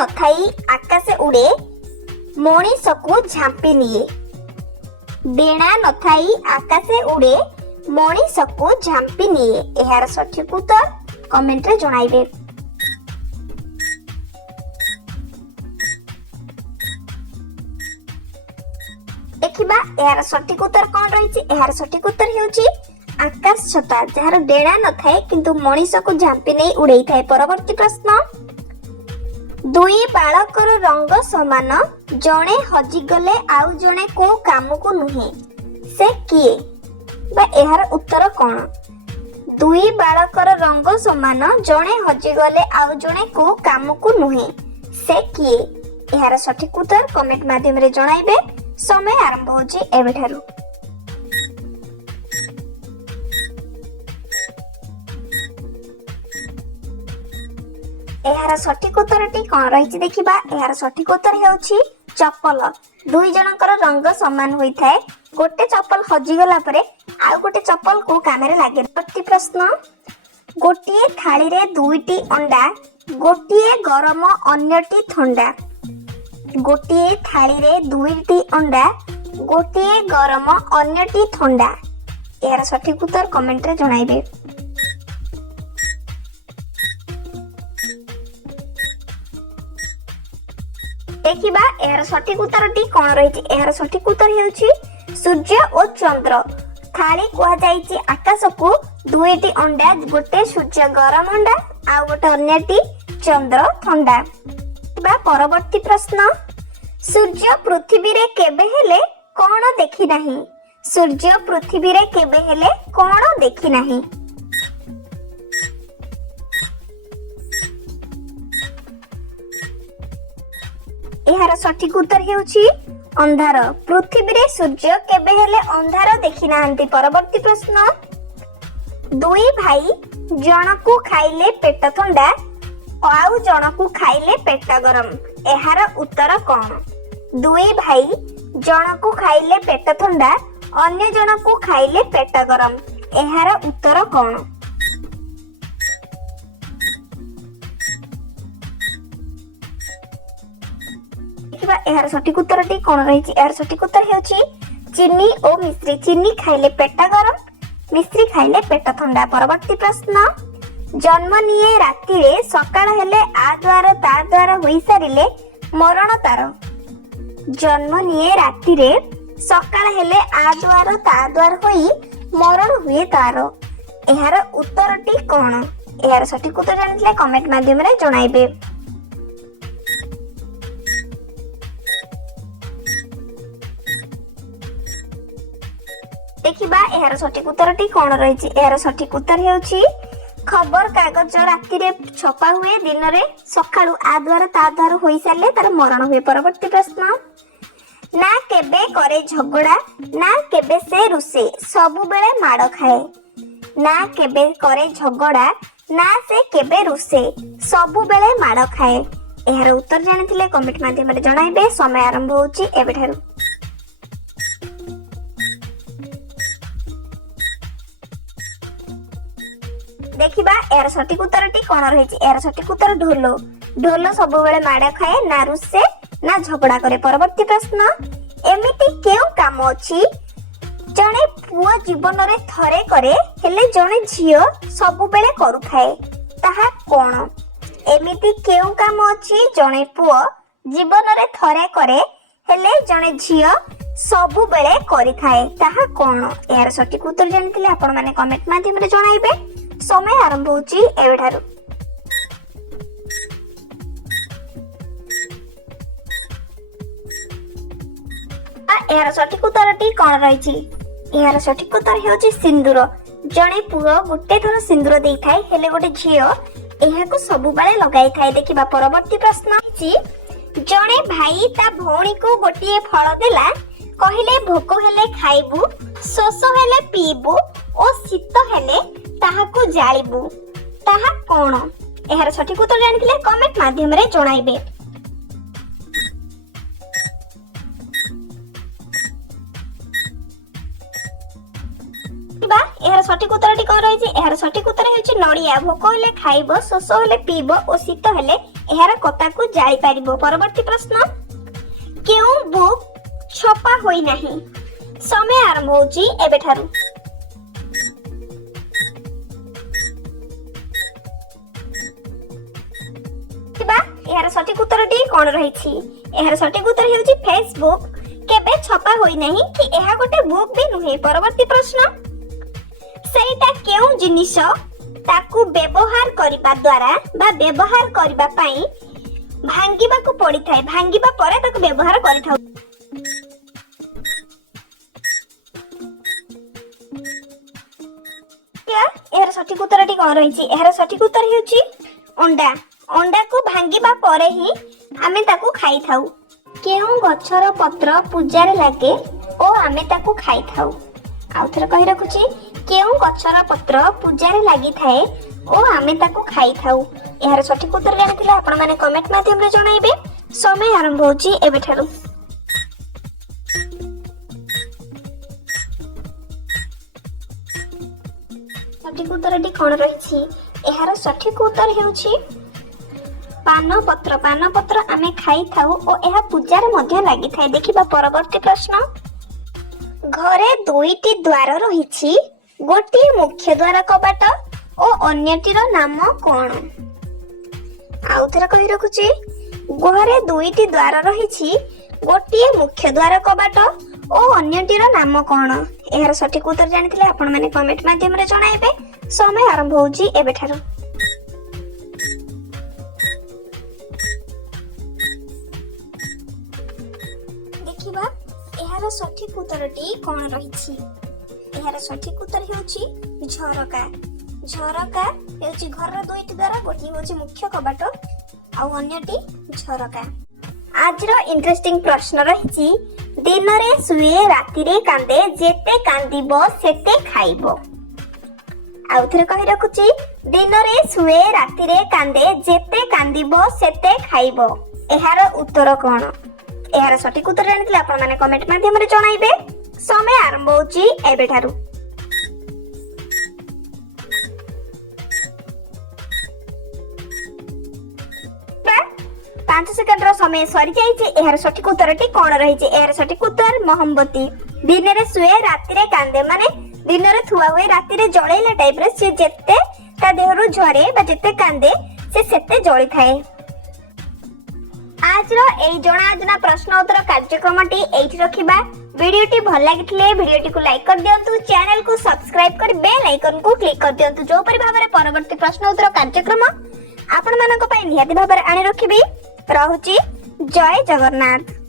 नथाई आकाशे उड़े मणिषकु झांपी निए। डेणा नथाई आकाशे उड़े मणिषकु झांपी निए। एहार सठिक उत्तर कमेंट रे जणाइबे। देखिबा एहार सठिक उत्तर कोन रहिछि। एहार सठिक उत्तर हेउछि आकाश छता, जहार डेणा न थाए किंतु मणिषकु झांपी नै उड़ेई थाए। परवर्ती प्रश्न, दुई बालकर रंग समान, जणे हजि गले आउ जणे को काम को नुहे, से किए? बा एहार उत्तर कोन? दुई बालकर रंग समान, जणे हजि गले आउ जणे को काम को नुहे, से किए? एहार सठिक उत्तर कमेंट माध्यम रे जणाइबे। समय आरंभ होछि एबेठारु। एहार सठिक उत्तरटी कोन रहिछि देखिबा। एहार सठिक उत्तर हेउछि चप्पल। दुई जनकर रंग समान होई थाए। गोटे चप्पल हजि गला परे आ गोटे चप्पल को कामरे लागे। प्रति प्रश्न, गोटिए थाली रे दुईटी अंडा, गोटिए गरम अन्यटी ठंडा। गोटिए थाली रे दुईटी अंडा, गोटिए गरम अन्यटी ठंडा। एहार सठिक उत्तर कमेंट रे जणाइबे। देखिबा एहार सठिक उत्तरटी कोन रहिछि। एहार सठिक उत्तर हेउछि सूर्य और चंद्र। थाली कुहा जाइछि आकाश को। दुईटी अंडा, गोटे सूर्य गरम अंडा आ गोटे अन्यटी चंद्र ठंडा। परवर्ती प्रश्न, सूर्य पृथ्वी रे केबे हेले कोन देखि नाही? सूर्य पृथ्वी रे केबे हेले कोन देखि नाही? एहार सठिक उत्तर हेउछि अंधार। पृथ्वी रे सूर्य केबे हेले अंधार देखि नाहंती। परवर्ती प्रश्न, दुई भाई जनकु खाइले पेट ठंडा आउ जनकु खाइले पेट गरम। एहार उत्तर कोन? दुई भाई जनकु खाइले पेट ठंडा, अन्य जनकु खाइले पेट गरम। एहार उत्तर कोन? देखिबा एहार सठिक उत्तरटी कोन रहिछि। एहार सठिक उत्तर हेउछि चीनी और मिश्री। चीनी खाइले पेट गरम, मिश्री खाइले पेट ठंडा। परवर्ती प्रश्न, जन्म निये राति रे सकाळ हेले आ द्वार ता द्वार होई सारिले मरण तार। जन्म निये राति रे सकाळ हेले आ द्वार ता द्वार होई मरण हुए तार। एहार उत्तरटी कोन? एहार सठिक उत्तर जानिले कमेंट माध्यम रे जणाइबे। देखिबा एहार सठिक उत्तरटी कोन रहिछि। एहार सठिक उत्तर हेउछि खबर कागज राति रे छपा हुए, दिन रे सकाळु आ द्वार ता द्वार होई सारले तार मरण हुए। परवर्ती प्रश्न, ना केबे करे झगड़ा, ना केबे से रुसे, सबु बेले माड़ खाए। ना केबे करे झगड़ा, ना से केबे रुसे, सबु बेले माड़ खाए। एहार उत्तर जानिथिले कमेंट माध्यम रे जणाइबे। समय आरंभ होछि एबेठारु। देखिबा एहार सठिक उत्तरटी कोन रहिछि। एहार सठिक उत्तर ढोल। ढोल सब बेले माड़ खाए, ना रुसे ना झगड़ा करे। परवर्ती प्रश्न, एमिति केउ काम अछि जणे पुआ जीवन रे थरे करे हेले जणे झियो सब बेले करू थाए, ताहा कोन? एमिति केउ काम अछि जणे पुआ जीवन रे थरे करे हेले जणे झियो सब बेले करी थाए, ताहा कोन? एहार सठिक उत्तर जानिथिले आपण माने कमेंट माध्यम रे जणाइबे। समय आरंभ होछि एबेठारु। एहार सठिक उत्तरटी कोन रहिछि। एहार सठिक उत्तर हेउछि सिंदूर। जणे पुओ गोटे थर सिंदूर देई थाए हेले गोटे झियो एहाकु सबु बेले लगाई थाए। देखिबा परवर्ती प्रश्न छि, जणे भाई ता भौणी को गोटिए फळ देला, कहिले भोक हेले खाइबु, शोष हेले पीबु ओ शीत हेले ताहाकु जालिबु, ताहा कोन? एहार सठिक उत्तर जानिथिले कमेंट माध्यम रे जणाइबे। एहार एहार सठिक उत्तरटी कौन रही? एहार सठिक उत्तर हेउची नड़िया। भोक हेले खाइबो, शोष हेले पीबो और शीत हेले एहार कता को जाई पारिबो। परवर्ती प्रश्न, केउ बुक छपा होई नाही? समय आरंभ होउची एबेठारु। एहार सठिक उत्तरटी कौन रही? एहार सठिक उत्तर हेउची फेसबुक केबे छपा होई नाही कि एहा गोटे बुक भी नुहे। परवर्ती प्रश्न, सेटा केउ जिनिस ताकू व्यवहार करिबा द्वारा बा व्यवहार करिबा पई भांगीबा को पड़ी थाए, भांगीबा परे ताकू व्यवहार करि थाउ। क्या एहार सठिक उत्तरटी कौन रही? एहार सठिक उत्तर हेउची अंडा। अंडा को भांगीबा परे ही आमे ताकू खाई थाउ। केउ गछर पत्र पूजारे लागे ओ आमे ताकू खाई थाउ। आउथरे कहि रखुची, केउ गछर पत्र पूजारे लागि थाए ओ आमे ताकू खाई थाउ। एहार सठिक उत्तर जानिथिले आपण माने कमेंट माध्यम रे जणाइबे। समय आरंभ होची एबेठारु। सठिक उत्तरटी कोन रहिछि? एहार सठिक उत्तर हेउछि पानपत्र। पानपत्र आमे खाई थाउ ओ एहा पूजार मध्य लागि थाए। देखिबा परवर्ती प्रश्न, घरे दुईटी द्वार रहिछि, गोटी मुख्य द्वार कबाट ओ अन्यटीर नाम कोन? आउथरे कहि रखुछि, घरे दुईटी द्वार रहिछि, गोटी मुख्य द्वार कबाट ओ अन्यटीर नाम कोन? एहार सठिक उत्तर जानिथिले आपण माने कमेंट माध्यम रे जणाइबे। समय आरंभ होउछि एबेठारु। एहार सठिक उत्तरटी कौन रही? एहार सठिक उत्तर हेउची झरका। झरका हेउची घर दुईटी द्वारा, गोटी हेउची मुख्य कबाट आ अन्यटी झरका। आज रो इंटरेस्टिंग प्रश्न रही, दिन रे सुए राति रे कांदे, जेते कांदिबो सेते खाइबो। आउथरे कहि रखुची, दिन रे सुए राति रे कांदे, जेते कांदिबो सेते खाइबो। एहार उत्तर कोन? एहार सठिक उत्तर जानिथिले आपण माने कमेंट माध्यम रे जणाइबे। समय आरंभ होची एबेठारु। 5 सेकंड रो समय सरी जाइछे। एहार सठिक उत्तरटी कोन रहिছে? एहार सठिक उत्तर मोमबत्ती। दिन रे सुए राति रे कांदे माने दिन रे थुआ हुए राति रे जळैला टाइप रे से जेते ता देहरु झरे बा जेते कांदे से सेते जळी थाए। आज रो एई जणा जना प्रश्न उत्तर कार्यक्रमटी एठी रखिबा। वीडियोटी भल लागिथिले वीडियोटी को लाइक कर दियंतु, चैनल को सब्सक्राइब कर बेल आइकन को क्लिक कर दियंतु। जो परि भाबरे परवर्ती प्रश्न उत्तर कार्यक्रम आपण मानक पई निहाती भाबरे आनी रखिबी। रहुची जय जगन्नाथ।